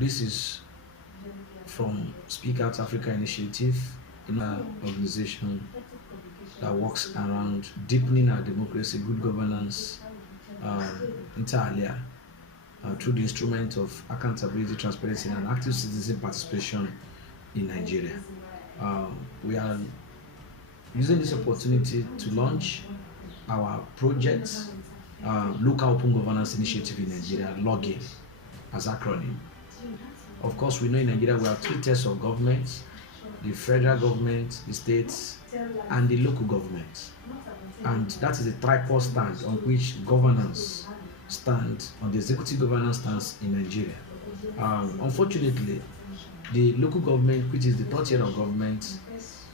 This is from Speak Out Africa Initiative, an organization that works around deepening our democracy, good governance, inter alia, through the instrument of accountability, transparency, and active citizen participation in Nigeria. We are using this opportunity to launch our project, Local Open Governance Initiative in Nigeria, LOGIN, as acronym. Of course, we know in Nigeria we have three tiers of government: the federal government, the states, and the local government. And that is the tripod stand on which governance stands, on the executive governance stands in Nigeria. Unfortunately, the local government, which is the third tier of government,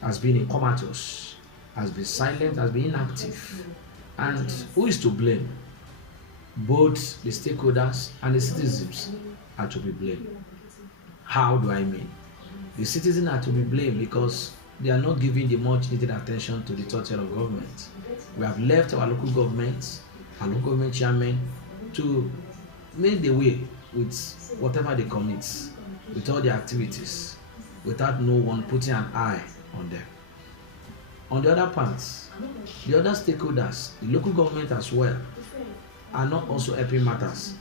has been in comatose, has been silent, has been inactive. And who is to blame? Both the stakeholders and the citizens are to be blamed. How do I mean? The citizens are to be blamed because they are not giving the much needed attention to the third tier of government. We have left our local governments, our local government chairmen, to make the way with whatever they commit, with all their activities, without no one putting an eye on them. On the other part, the other stakeholders, the local government as well, are not also helping matters.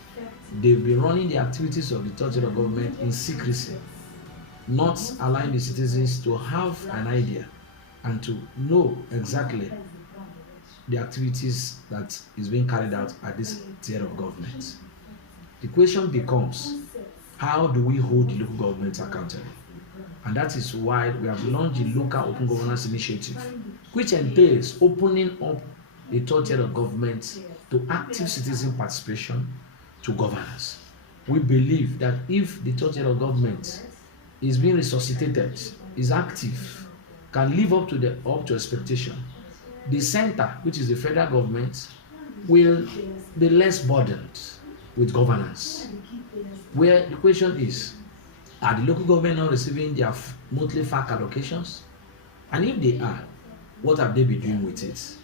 They've been running the activities of the third tier of government in secrecy, not allowing the citizens to have an idea and to know exactly the activities that is being carried out at this tier of government. The question becomes, how do we hold the local government accountable? And that is why we have launched the Local Open Governance Initiative, which entails opening up the third tier of government to active citizen participation, to governance. We believe that if the third tier of government is being resuscitated, is active, can live up to expectation, the center, which is the federal government, will be less burdened with governance. Where the question is, are the local government not receiving their monthly FAC allocations? And if they are, what have they been doing with it?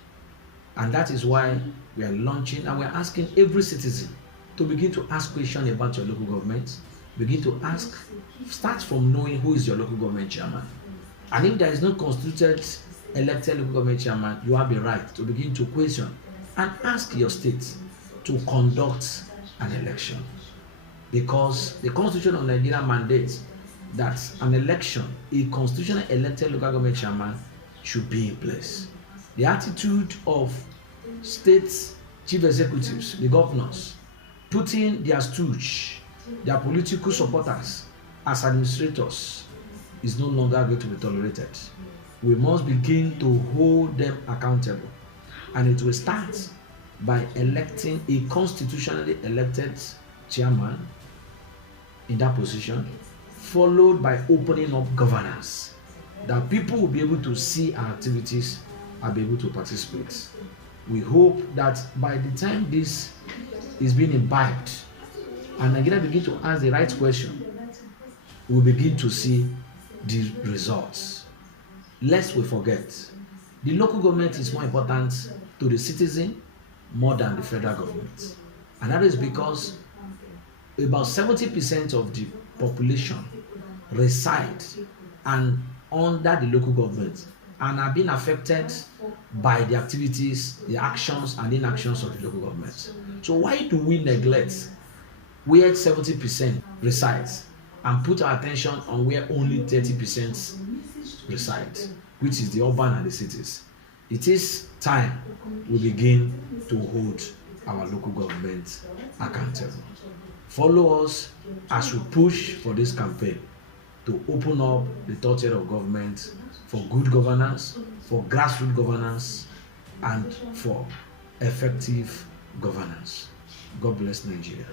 And that is why we are launching, and we're asking every citizen to begin to ask questions about your local government. Begin to ask, start from knowing who is your local government chairman. And if there is no constituted elected local government chairman, you have the right to begin to question and ask your state to conduct an election. Because the Constitution of Nigeria mandates that an election, a constitutionally elected local government chairman, should be in place. The attitude of state chief executives, the governors, putting their stooge, their political supporters as administrators, is no longer going to be tolerated. We must begin to hold them accountable, and it will start by electing a constitutionally elected chairman in that position, followed by opening up governance, that people will be able to see our activities and be able to participate. We hope that by the time this is being imbibed and Nigeria begin to ask the right question, we'll begin to see the results. Lest we forget, the local government is more important to the citizen more than the federal government. And that is because about 70% of the population reside and under the local government and are being affected by the activities, the actions and inactions of the local government. So why do we neglect where 70% resides and put our attention on where only 30% reside, which is the urban and the cities? It is time we begin to hold our local government accountable. Follow us as we push for this campaign to open up the third tier of government for good governance, for grassroots governance, and for effective governance. God bless Nigeria.